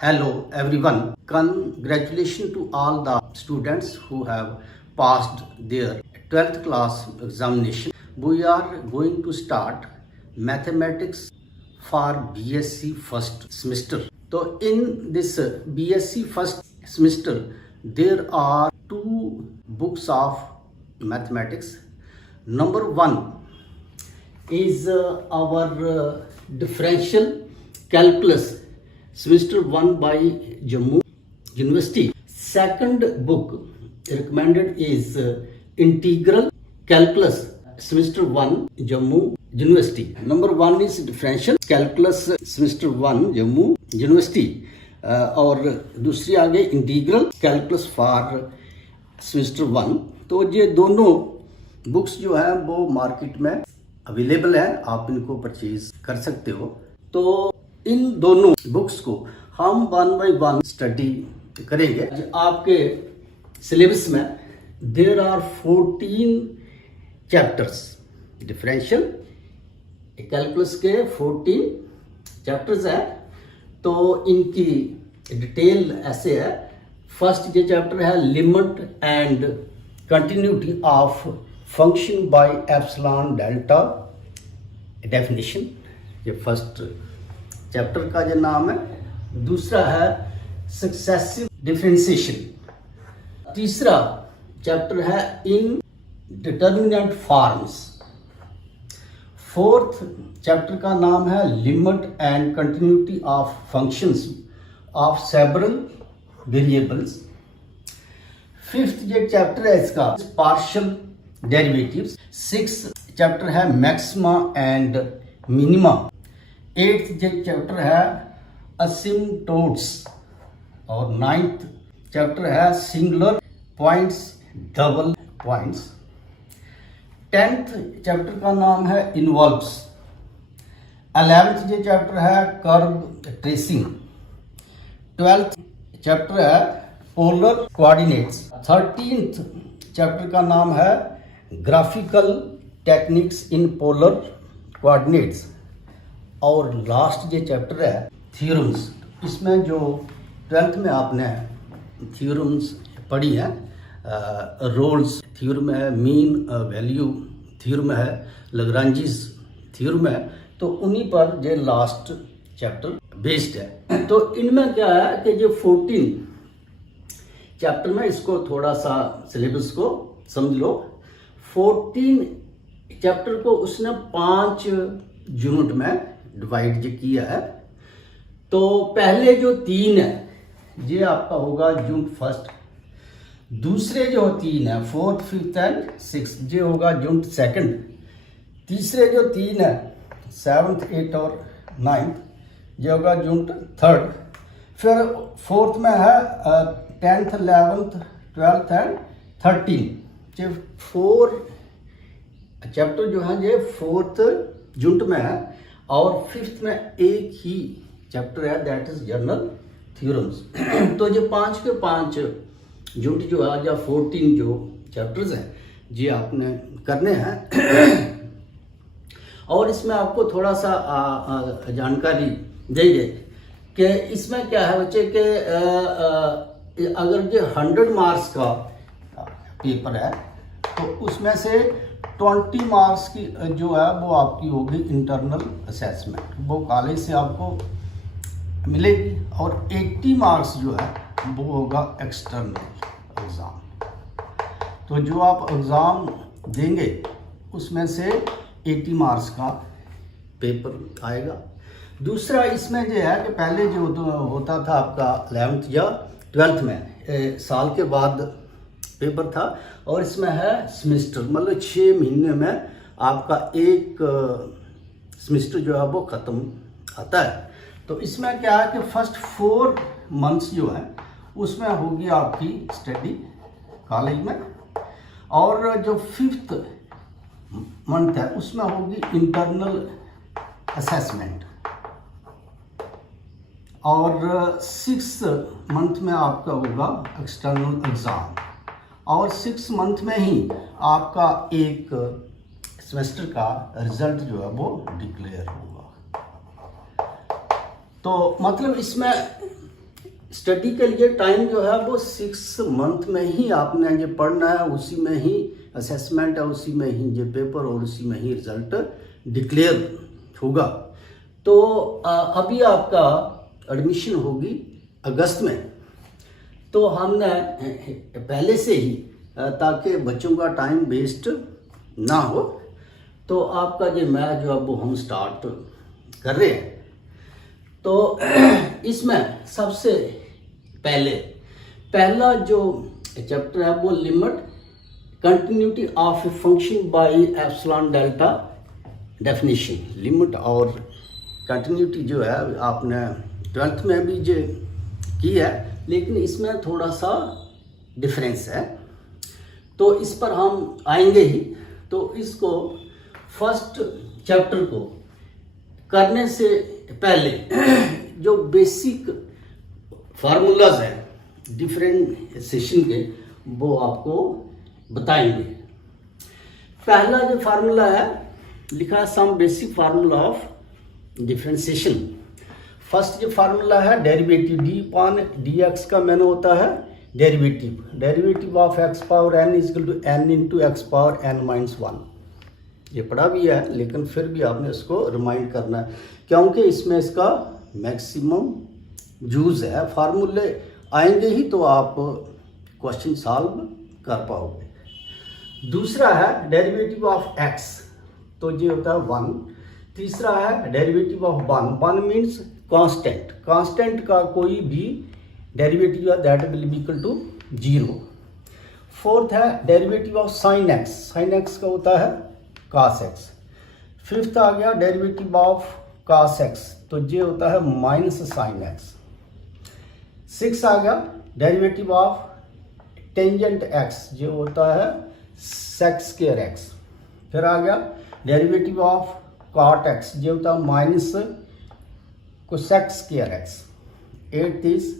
Hello everyone. Congratulations to all the students who have passed their 12th class examination. We are going to start mathematics for BSc first semester. So in this BSc first semester there are two books of mathematics. Number 1 is our differential calculus semester 1 by Jammu University. Second book recommended is integral calculus semester 1 Jammu University. Number 1 is differential calculus semester 1 Jammu University और दूसरी आगे integral calculus for semester 1. तो ये दोनों books जो है वो market में अवेलेबल है, आप इनको परचेज कर सकते हो. तो इन दोनों बुक्स को हम 1 बाय 1 स्टडी करेंगे. आपके सिलेबस में there are 14 chapters. Differential calculus के 14 चैप्टर्स है. तो इनकी डिटेल ऐसे है. फर्स्ट ये चैप्टर है limit and continuity of function by epsilon delta definition. ये फर्स्ट चैप्टर का जो नाम है. दूसरा है सक्सेसिव डिफरेंशिएशन. तीसरा चैप्टर है इन डिटर्मिनेंट फॉर्म्स. फोर्थ चैप्टर का नाम है limit and continuity of functions of several variables. Fifth ये चैप्टर है इसका पार्शियल डेरिवेटिव्स. सिक्स्थ चैप्टर है मैक्सिमा एंड मिनिमा. एट्थ ये चैप्टर है असिम्पटोट्स. और नाइन्थ चैप्टर है singular points double points. 10th chapter का नाम है इनवॉल्व्स. 11th ये चैप्टर है कर्व ट्रेसिंग. 12th चैप्टर है पोलर कोऑर्डिनेट्स. 13th चैप्टर का नाम है graphical techniques in polar coordinates. और लास्ट ये चैप्टर है थ्योरम्स. इसमें जो 12th में आपने थ्योरम्स पढ़ी हैं, रोल्स थ्योरम है, मीन वैल्यू थ्योरम है, लग्रांजीज थ्योरम है, तो उन्हीं पर ये लास्ट चैप्टर बेस्ड है. तो इनमें क्या है कि जो 14 चैप्टर में इसको थोड़ा सा सिलेबस को समझ लो. 14 चैप्टर को उसने 5 यूनिट में डिवाइड किया है. तो पहले जो 3 है ये आपका होगा यूनिट फर्स्ट. दूसरे जो 3 है 4th 5th एंड 6th ये होगा यूनिट सेकंड. तीसरे जो 3 है 7th 8th और 9th ये होगा यूनिट थर्ड. फिर 4th में है 10th 11th 12th एंड 13. ये 4 चैप्टर जो है ये 4th यूनिट में है. और 5th में एक ही चैप्टर है दैट इज जनरल थ्योरम्स. तो ये 5 के 5 यूनिट जो है या 14 जो चैप्टर्स हैं ये आपने करने हैं. और इसमें आपको थोड़ा सा जानकारी देंगे कि इसमें क्या है बच्चे के अगर ये 100 मार्क्स का पेपर है तो उसमें से 20 मार्क्स की जो है वो आपकी होगी इंटरनल असेसमेंट. वो कॉलेज से आपको मिलेगी. और 80 मार्क्स जो है वो होगा एक्सटर्नल एग्ज़ाम. तो जो आप एग्ज़ाम देंगे उसमें से 80 मार्क्स का पेपर आएगा. दूसरा इसमें जो है कि पहले जो होता था आपका 11th या 12th में साल के बाद पेपर था. और इसमें है सेमेस्टर, मतलब 6 महीने में आपका एक सेमेस्टर जो है वो ख़त्म आता है. तो इसमें क्या है कि फर्स्ट 4 मंथ्स जो है उसमें होगी आपकी स्टडी कॉलेज में. और जो 5th मंथ है उसमें होगी इंटरनल असेसमेंट. और 6th मंथ में आपका होगा एक्सटर्नल एग्ज़ाम. और 6 मंथ में ही आपका एक सेमेस्टर का रिजल्ट जो है वो डिक्लेयर होगा. तो मतलब इसमें स्टडी के लिए टाइम जो है वो 6 मंथ में ही आपने ये पढ़ना है, उसी में ही असेसमेंट है, उसी में ही ये पेपर और उसी में ही रिजल्ट डिक्लेयर होगा। तो अभी आपका एडमिशन होगी अगस्त में, तो हमने पहले से ही ताकि बच्चों का टाइम वेस्ट ना हो, तो आपका ये मैथ जो अब हम स्टार्ट कर रहे हैं। तो इसमें सबसे पहला जो चैप्टर है वो limit continuity of a function by epsilon delta definition. Limit और कंटिन्यूटी जो है आपने 12th में भी जो की है, लेकिन इसमें थोड़ा सा डिफरेंस है, तो इस पर हम आएंगे ही। तो इसको फर्स्ट चैप्टर को करने से पहले जो बेसिक फार्मूलाज हैं डिफरेंशिएशन के, वो आपको बताएंगे। पहला जो फार्मूला है लिखा है some basic formula of differentiation. First जो फार्मूला है derivative d upon d x का मैंने होता है derivative of x power n is equal to n into x power n minus 1। ये पढ़ा भी है, लेकिन फिर भी आपने इसको रिमाइंड करना है, क्योंकि इसमें इसका मैक्सिमम यूज है। फार्मूले आएंगे ही तो आप क्वेश्चन सॉल्व कर पाओगे। दूसरा है डेरिवेटिव ऑफ एक्स, तो ये होता है 1। तीसरा है डेरिवेटिव ऑफ 1 मीन्स कांस्टेंट का कोई भी डेरिवेटिव है that will be equal to 0। Fourth है डेरिवेटिव ऑफ साइन एक्स का होता है cos x। फिफ्थ आ गया डेरिवेटिव ऑफ cos x, तो ये होता है माइनस साइन एक्स। सिक्स आ गया डेरिवेटिव ऑफ टेंजेंट x, ये होता है sec स्क्वायर x। फिर आ गया डेरिवेटिव ऑफ cot x, ये होता है minus cosec square x। Eighth is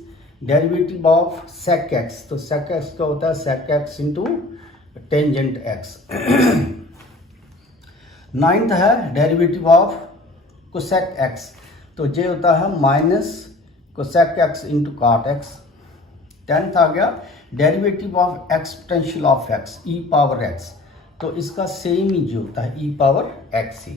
derivative of sec x, तो sec x का होता है sec x into tangent x। Ninth है डेरिवेटिव ऑफ कोसेक एक्स, तो ये होता है minus cosec x into cot x. 10th आ गया derivative of exponential of x e power x, तो इसका सेम ही जो होता है ई पावर एक्स ही।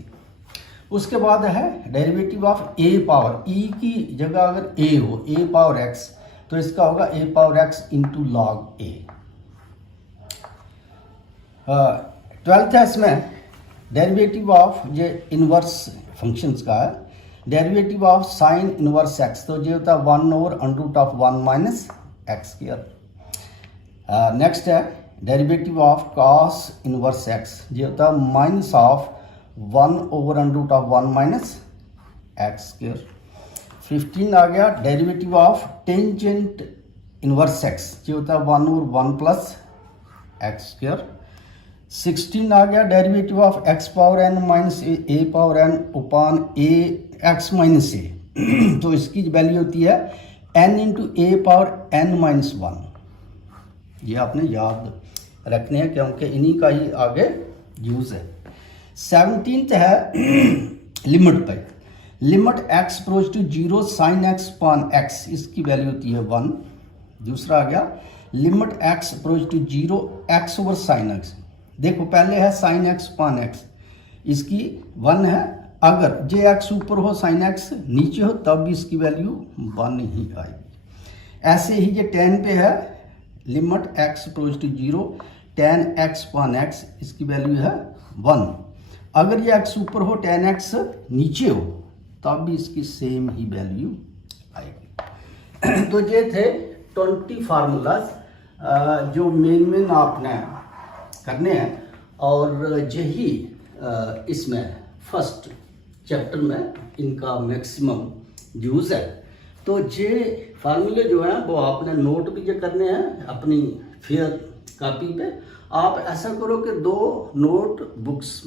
उसके बाद है डेरिवेटिव ऑफ ए पावर, ई की जगह अगर ए हो ए पावर एक्स, तो इसका होगा a power x into log a. 12th है इसमें डेरिवेटिव ऑफ ये इनवर्स फंक्शंस का है, derivative of sine inverse x, तो ये होता है 1 over under root of 1 minus x square. Next है derivative of cos inverse x, ये होता है minus of 1 over under root of 1 minus x square. 15 आ गया derivative of tangent inverse x, ये होता है 1 ओवर 1 प्लस एक्स स्क्वायर। 16 आ गया derivative of x power n minus a power n upon a x minus a, तो इसकी value होती है n into a power n minus 1। ये आपने याद रखने हैं क्योंकि इन्हीं का ही आगे यूज है। 17th है लिमिट पर, limit x approach to 0 sine x upon x, इसकी वैल्यू होती है 1। दूसरा आ गया limit x approach to 0 x over sine x, देखो पहले है साइन एक्स अपॉन एक्स, इसकी 1 है, अगर जे एक्स ऊपर हो साइन एक्स नीचे हो तब भी इसकी वैल्यू 1 ही आएगी। ऐसे ही ये 10 पे है limit x approach to 0 tan x upon x, इसकी वैल्यू है 1। अगर ये एक्स ऊपर हो tan एक्स नीचे हो तब भी इसकी सेम ही वैल्यू आएगी। तो ये थे 20 फार्मूलाज जो मेन आपने करने हैं, और यही इसमें फर्स्ट चैप्टर में इनका मैक्सिमम यूज़ है। तो ये फार्मूले जो हैं वो आपने नोट भी ये करने हैं अपनी फेयर कॉपी पे। आप ऐसा करो कि 2 नोट बुक्स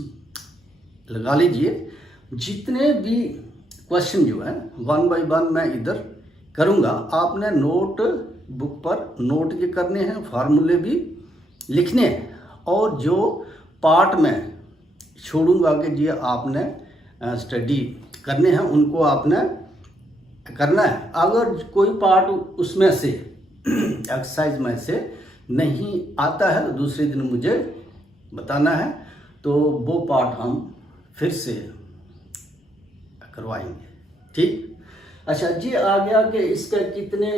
लगा लीजिए, जितने भी क्वेश्चन जो हैं 1 बाय 1 मैं इधर करूँगा, आपने नोट बुक पर नोट ये करने हैं, फार्मूले भी लिखने हैं, और जो पार्ट में छोड़ूंगा कि ये आपने स्टडी करने हैं उनको आपने करना है। अगर कोई पार्ट उसमें से एक्सरसाइज में से नहीं आता है तो दूसरे दिन मुझे बताना है, तो वो पार्ट हम फिर से करवाएंगे। ठीक। अच्छा जी, आ गया कि इसका कितने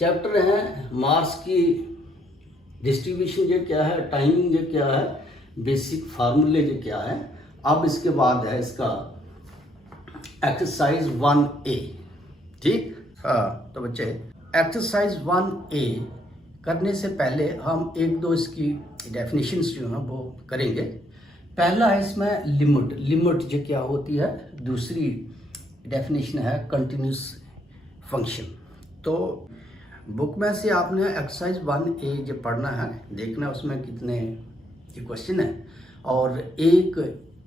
चैप्टर हैं, मार्क्स की डिस्ट्रीब्यूशन ये क्या है, टाइमिंग ये क्या है, बेसिक फार्मूले ये क्या है। अब इसके बाद है इसका एक्सरसाइज 1A। ठीक। हाँ, तो बच्चे एक्सरसाइज 1A करने से पहले हम एक दो इसकी डेफिनेशंस जो हैं वो करेंगे। पहला है इसमें लिमिट। लिमिट जो क्या होती है, दूसरी डेफिनेशन है कंटिन्यूस फंक्शन। तो बुक में से आपने एक्सरसाइज 1A जो पढ़ना है, देखना उसमें कितने जो क्वेश्चन है, और एक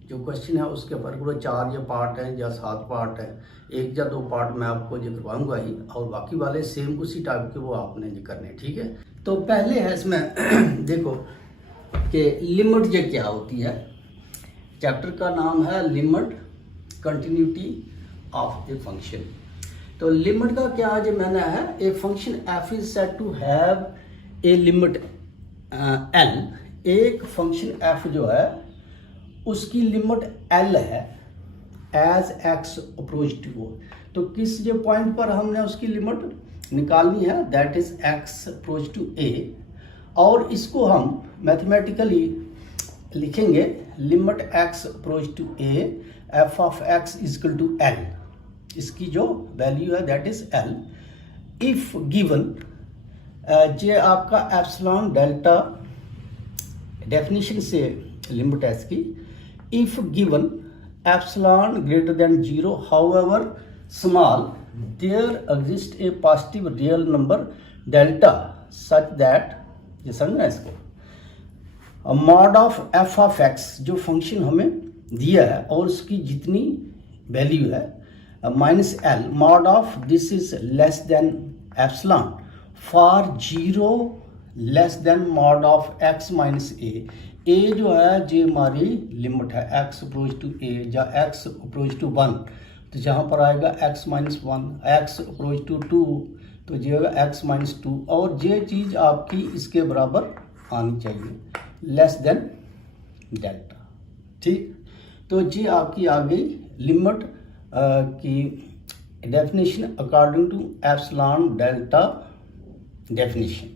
जो क्वेश्चन है उसके ऊपर 4 या पार्ट हैं या 7 पार्ट है, 1 या 2 पार्ट मैं आपको जो करवाऊंगा ही, और बाकी वाले सेम उसी टाइप के वो आपने जो करने। ठीक है। तो पहले है इसमें देखो कि लिमिट जो क्या होती है। चैप्टर का नाम है limit continuity of a function. तो लिमिट का क्या जो मैंने है, a function f is said to have a limit l. एक फंक्शन एफ जो है उसकी लिमिट एल है as x approach to o. तो किस जो पॉइंट पर हमने उसकी लिमिट निकालनी है, that is x approach to a, और इसको हम मैथमेटिकली लिखेंगे limit x approach to a f of x equal to L. इसकी जो वैल्यू है that is L if given जे आपका एप्सिलॉन डेल्टा डेफिनेशन से लिमिट है इसकी, if given epsilon greater than 0 however small there exists a positive real number delta such that, ये समझना इसको, mod of f of x जो फंक्शन हमें दिया है और उसकी जितनी वैल्यू है minus L, mod of this is less than epsilon for 0 less than mod of x minus a. A जो है जो हमारी लिमिट है एक्स अप्रोच टू ए या एक्स अप्रोच टू 1, तो जहाँ पर आएगा x minus 1, x approach to 2 तो ये होगा एक्स माइनस 2, और ये चीज़ आपकी इसके बराबर आनी चाहिए लेस देन डेल्टा। ठीक। तो ये आपकी आ गई लिमिट की definition according to epsilon delta definition.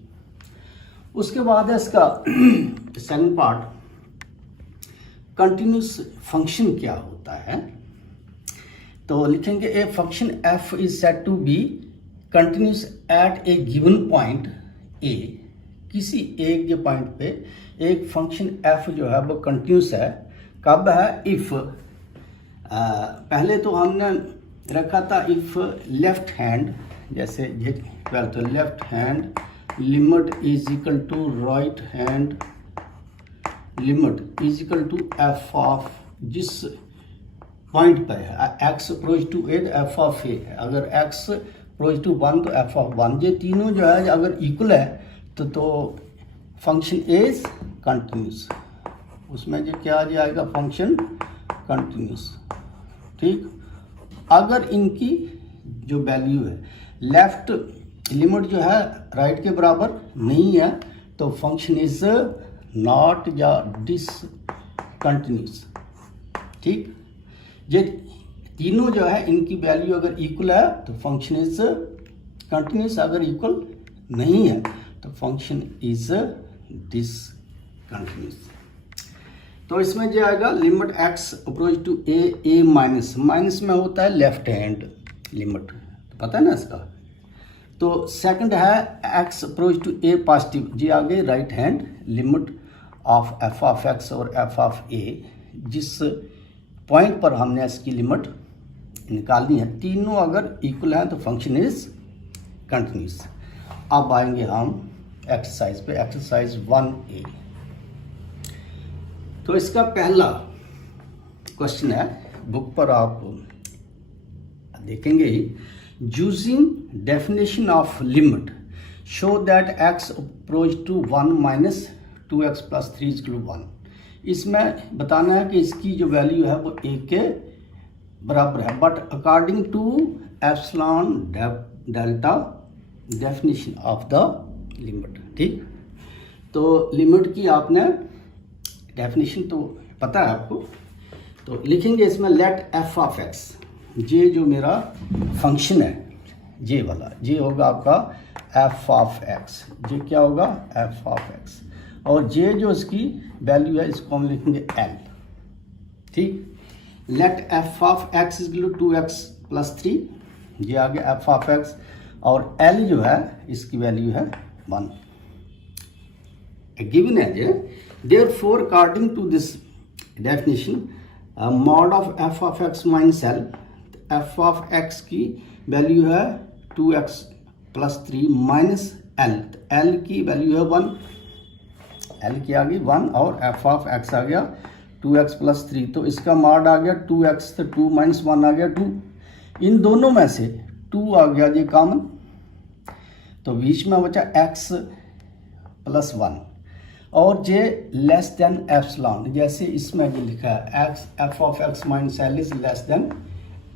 उसके बाद है इसका सेकंड पार्ट, कंटिन्यूस फंक्शन क्या होता है। तो लिखेंगे a function f is said to be continuous at a given point a. किसी एक जो पॉइंट पे एक फंक्शन एफ जो है वो कंटिन्यूस है, कब है, इफ पहले तो हमने रखा था इफ लेफ्ट हैंड, जैसे तो left hand limit is equal to right hand limit is equal to f of, जिस पॉइंट पर है x approach to a f of a है, अगर एक्स अप्रोच टू 1 तो एफ ऑफ 1। ये तीनों जो है अगर इक्वल है तो फंक्शन इज कंटिन्यूस, उसमें जो क्या जाएगा फंक्शन कंटिन्यूस। ठीक। अगर इनकी जो वैल्यू है लेफ्ट लिमिट जो है राइट के बराबर नहीं है तो फंक्शन इज नॉट या डिसकंटिन्यूस। ठीक। ये तीनों जो है इनकी वैल्यू अगर इक्वल है तो फंक्शन इज कंटिन्यूस, अगर इक्वल नहीं है तो फंक्शन इज डिसकंटिन्यूस। तो इसमें जो आएगा limit x approach to a minus, minus में होता है लेफ्ट हैंड लिमिट, तो पता है ना इसका। तो सेकंड है x approach to a positive, जी आ गई right hand limit of f of x और एफ ऑफ ए, जिस पॉइंट पर हमने इसकी लिमिट निकालनी है। तीनों अगर इक्वल हैं तो फंक्शन इज कंटिन्यूस। अब आएंगे हम एक्सरसाइज पे, एक्सरसाइज 1A। तो इसका पहला क्वेश्चन है, बुक पर आप देखेंगे ही, using definition of limit show that x approach to 1 minus 2x plus 3 equal 1। इसमें बताना है कि इसकी जो वैल्यू है वो a के बराबर है, but according to epsilon delta definition of the limit. ठीक, तो लिमिट की आपने डेफिनेशन तो पता है आपको, तो लिखेंगे इसमें लेट एफ ऑफ एक्स, ये जो मेरा फंक्शन है ये वाला, ये होगा आपका एफ ऑफ एक्स, ये क्या होगा एफ ऑफ एक्स, और ये जो इसकी वैल्यू है इसको हम लिखेंगे एल। ठीक, let f of x is equal to 2x + 3, ये आ गया एफ ऑफ एक्स, और एल जो है इसकी वैल्यू है 1 गिवन है ये। Therefore according to this definition mod of f of x minus l, f of x की वैल्यू है 2x + 3 माइनस एल, एल की वैल्यू है 1, एल की आ गई 1 और एफ ऑफ एक्स आ गया 2x + 3, तो इसका मॉड आ गया 2x, तो 2 - 1 आ गया 2, इन दोनों में से 2 आ गया ये कॉमन, तो बीच में बचा x + 1, और जे लेस देन एप्सिलॉन, जैसे इसमें जो लिखा है x F of x minus L is less than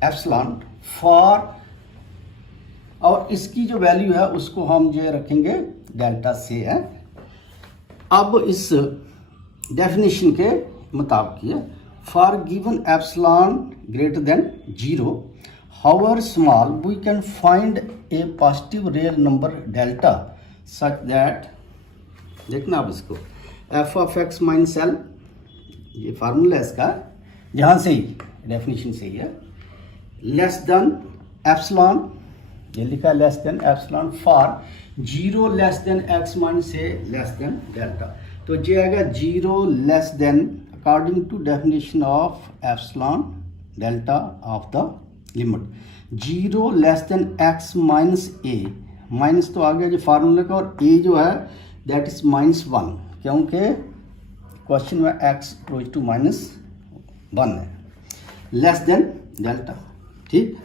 epsilon for, और इसकी जो वैल्यू है उसको हम जो रखेंगे डेल्टा से है। अब इस डेफिनेशन के मुताबिक है for given epsilon greater than 0 however small we can find a positive real number delta such that, देखना आप इसको f of x minus l, ये फार्मूला है इसका, यहाँ से ही डेफिनेशन से ही है, लेस देन एप्सिलॉन, ये लिखा है less than epsilon for 0 less than x minus a less than delta, तो ये आएगा 0 less than according to definition of epsilon delta of the limit 0 less than x minus a, minus तो आ गया जो फार्मूले का, और ए जो है दैट इज -1, क्योंकि क्वेश्चन में x अप्रोच टू -1 है, लेस देन डेल्टा। ठीक,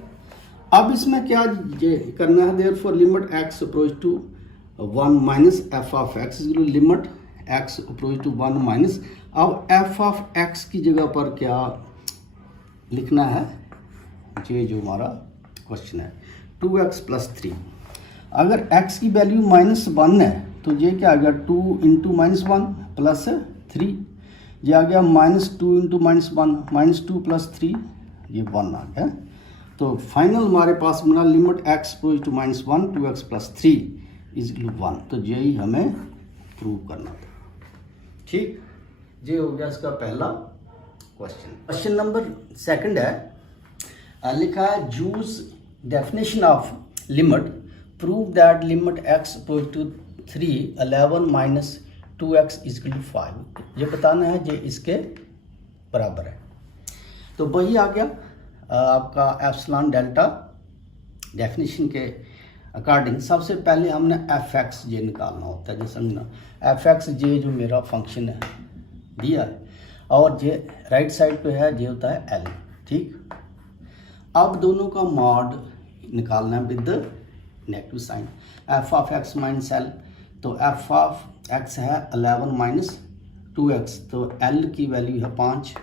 अब इसमें क्या करना है, therefore limit x approach to 1 minus f of x, limit x approach to 1 minus, अब एफ ऑफ एक्स की जगह पर क्या लिखना है, ये जो हमारा क्वेश्चन है 2x + 3, अगर x की वैल्यू -1 है तो ये क्या आ गया 2 × -1 + 3, ये आ गया -2 × -1 -2 + 3, ये 1 आ गया, तो फाइनल हमारे पास बना limit x approach to -1 2x + 3 = 1, तो यही हमें प्रूव करना था। ठीक, ये हो गया इसका पहला क्वेश्चन। क्वेश्चन नंबर 2 है, लिखा है use definition of limit, prove that limit x approach to 3 11 - 2x = 5, ये बताना है ये इसके बराबर है, तो वही आ गया आपका एप्सिलॉन डेल्टा डेफिनेशन के अकॉर्डिंग। सबसे पहले हमने एफ एक्स जे निकालना होता है, जो समझना एफ एक्स जे जो मेरा फंक्शन है दिया है, और ये राइट साइड पे है, ये होता है एल। ठीक, अब दोनों का मॉड निकालना है with negative sign, f of x minus l, तो एफ ऑफ एक्स है 11 - 2x, तो एल की वैल्यू है 5,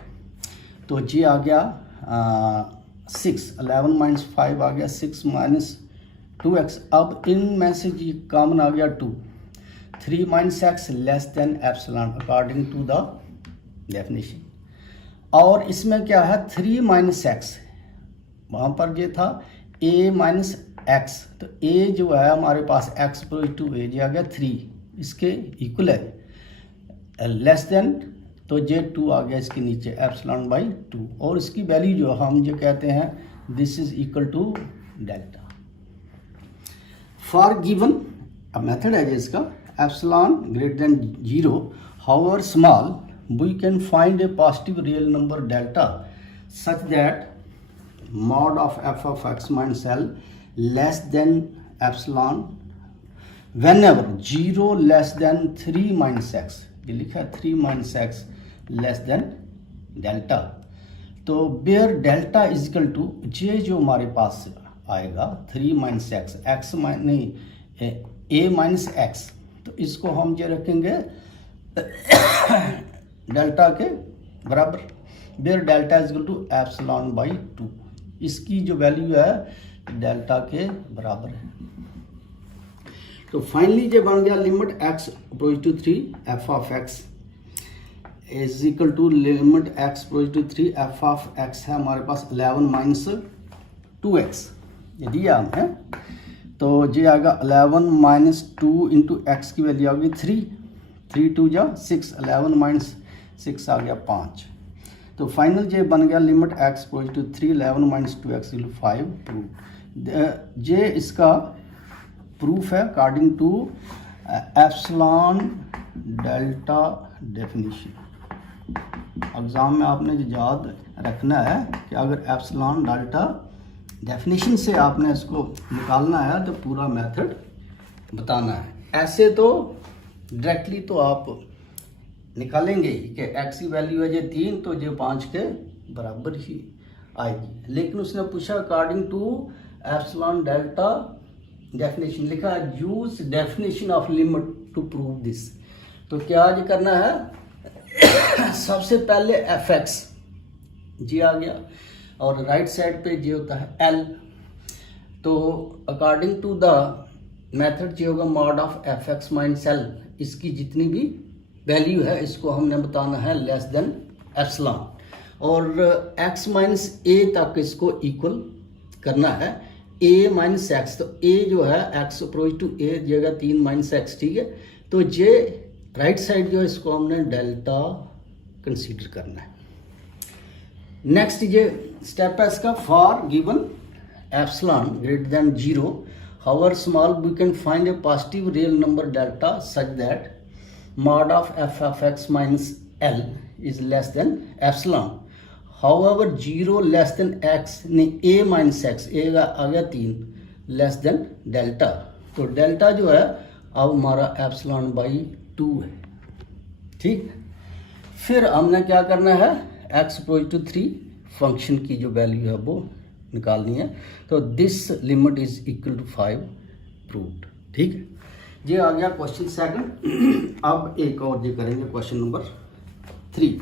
तो ये आ गया 6, 11 - 5 आ गया 6 - 2x, अब इनमें से ये कॉमन आ गया 2, 3 - x less than epsilon according to the definition, और इसमें क्या है 3 - x, वहाँ पर ये था a - x, तो a जो है हमारे पास x अप्रोच टू a, ये आ गया 3, इसके इक्वल है, लेस देन, तो ये 2 आ गया इसके नीचे ε/2, और इसकी वैल्यू जो हम जो कहते हैं this is equal to delta. For given, अब मेथड है जो इसका epsilon greater than 0 however small we can find a positive real number delta such that mod of f of x minus l less than epsilon whenever 0 less than 3 minus x, ये लिखा है 3 - x less than delta, तो बेयर delta is equal to जे जो हमारे पास आएगा 3 - x, x नहीं a - x, तो इसको हम ये रखेंगे डेल्टा के बराबर, बेयर डेल्टा इज इक्वल टू एप्सिलॉन/2, इसकी जो वैल्यू है डेल्टा के बराबर है। तो फाइनली जो बन गया limit x approach to 3 f of x is equal to limit x approach to 3 f of x है हमारे पास 11 माइनस 2x ये दिया है। तो ये आएगा 11 माइनस 2 इंटू एक्स की वैल्यू आ गई 3 2 जा 6 11 माइनस 6 आ गया 5। तो फाइनल ये बन गया limit x approach to 3 11 minus 2x 5 proof. ये इसका प्रूफ है according to epsilon delta definition. Exam में आपने जो याद रखना है कि अगर एप्सिलॉन डेल्टा डेफिनेशन से आपने इसको निकालना है तो पूरा मेथड बताना है। ऐसे तो डायरेक्टली तो आप निकालेंगे ही कि x की वैल्यू है ये 3 तो ये 5 के बराबर ही आएगी, लेकिन उसने पूछा according to epsilon delta definition, लिखा है use definition of limit to prove this. तो क्या ये करना है, सबसे पहले fx जी आ गया और राइट साइड पे जी होता है l। तो अकॉर्डिंग टू द मेथड जी होगा mod of fx minus l, इसकी जितनी भी वैल्यू है इसको हमने बताना है लेस देन एप्सिलॉन, और x माइनस a तक इसको इक्वल करना है a माइनस एक्स। तो a जो है x अप्रोच टू a दिएगा 3 माइनस एक्स, ठीक है। तो ये राइट साइड जो है इसको हमने डेल्टा कंसीडर करना है। नेक्स्ट ये स्टेप है इसका, for given epsilon greater than 0 however small we can find a positive real number delta such that mod of f of x minus l is less than epsilon, however 0 less than x ने a minus x a का आ गया 3 less than delta। तो delta जो है अब हमारा epsilon by 2 है, ठीक। फिर हमने क्या करना है, x अप्रोच टू 3 फंक्शन की जो वैल्यू है वो निकालनी है। तो this limit is equal to 5 proved, ठीक है। ये आ गया क्वेश्चन सेकंड। अब एक और ये करेंगे क्वेश्चन नंबर 3।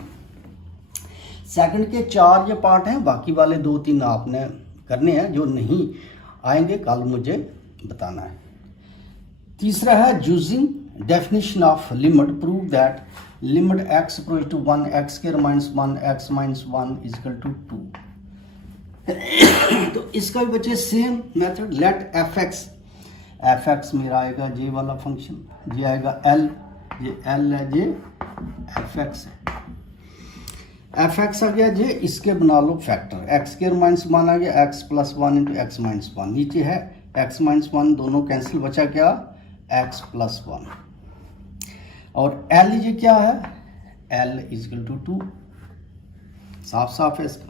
सेकंड के 4 ये पार्ट हैं, बाकी वाले 2-3 आपने करने हैं, जो नहीं आएंगे कल मुझे बताना है। तीसरा है using definition of limit prove that limit x approach to 1 x square minus 1 x minus 1 is equal to 2। तो इसका भी बच्चे सेम मेथड, लेट fx मेरा आएगा जे वाला फंक्शन, ये आएगा l, ये l है, ये fx है। fx आ गया जे, इसके बना लो फैक्टर, x स्क्वायर माइनस 1 आ गया x plus 1 into x minus 1, नीचे है x माइनस 1 दोनों कैंसिल, बचा क्या x प्लस 1, और l ये क्या है l इज इक्वल टू 2, साफ साफ है इसका।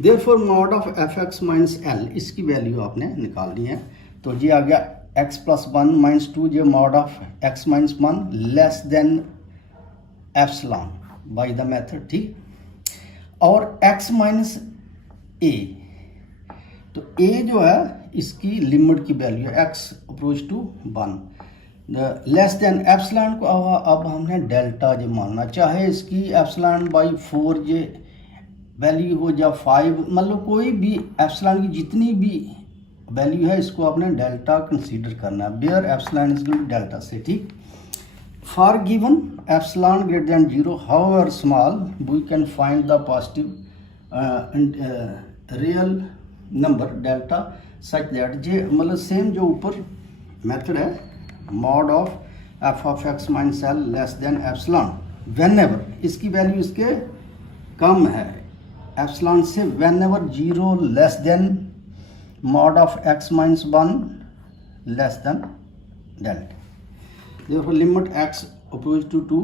Therefore mod of fx minus l, इसकी वैल्यू आपने निकालनी है। तो ये आ गया x प्लस 1 माइनस 2, ये mod of x minus 1 less than epsilon by the method, ठीक। और x माइनस a, तो a जो है इसकी लिमिट की वैल्यू है x approach to 1 less than epsilon को अब हमने डेल्टा जो मानना, चाहे इसकी एप्सिलॉन बाई 4 ये वैल्यू हो या 5, मतलब कोई भी एप्सिलॉन की जितनी भी वैल्यू है इसको आपने डेल्टा कंसीडर करना है, where epsilon is equal to delta से, ठीक। For given epsilon greater than 0 however small we can find the positive real number delta such that, ये मतलब सेम जो ऊपर मेथड है, mod of f of x minus l less than epsilon whenever, इसकी वैल्यू इसके कम है एप्सिलॉन से, whenever 0 less than mod of x minus 1 less than delta। therefore limit x approach to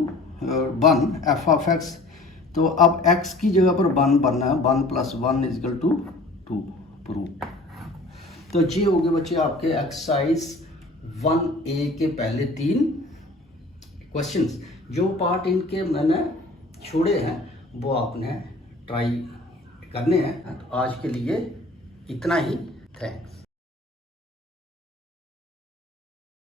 1 f of x, तो अब x की जगह पर 1 बनना है, 1 plus 1 is equal to 2 prove. तो ये हो गए बच्चे आपके एक्सरसाइज 1A के पहले 3 क्वेश्चंस। जो पार्ट इनके मैंने छोड़े हैं वो आपने ट्राई करने हैं। तो आज के लिए इतना ही, थैंक्स।